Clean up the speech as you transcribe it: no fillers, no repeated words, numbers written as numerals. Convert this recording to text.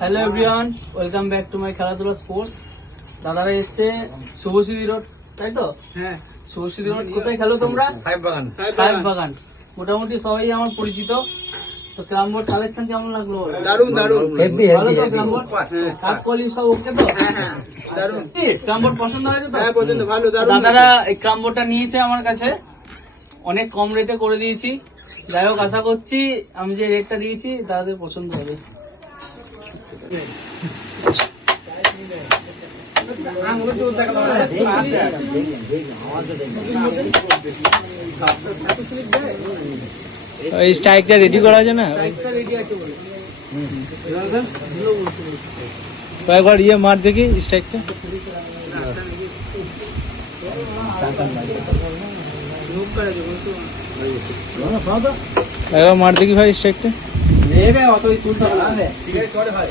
Hello everyone, welcome back to my খেলাধুলা sports. দাদারা এসছে শুভশ্রী রোড, তাই তো? হ্যাঁ, শুভশ্রী রোড কোথায় খেলো তোমরা? সাহেব বাগান। মোটামুটি সবাই আমার পরিচিত। তো ক্যারাম বোর্ড কালেকশন কেমন লাগলো? দারুন দারুন, ভালো তো ক্যারাম বোর্ড? কাজ করলি সব ওকে তো? হ্যাঁ দারুন। ক্যারাম বোর্ড পছন্দ হয়েছে তো? হ্যাঁ পছন্দ, ভালো দারুন। দাদারা এই ক্যারাম বোর্ডটা নিয়েছে আমার কাছে, অনেক কম রেটে করে দিয়েছি। যাই হোক, আশা করছি আমি যে রেটটা দিয়েছি দাদাদের পছন্দ হবে। ওই স্ট্রাইকটা রেডি করা আছে না, কয়েকবার ইয়ে মার দেখি স্ট্রাইকটা, একবার মার দেখি ভাই স্ট্রাইকটা। নেবে অতই তুলতে হবে না। ঠিক আছে, চলে ভাই।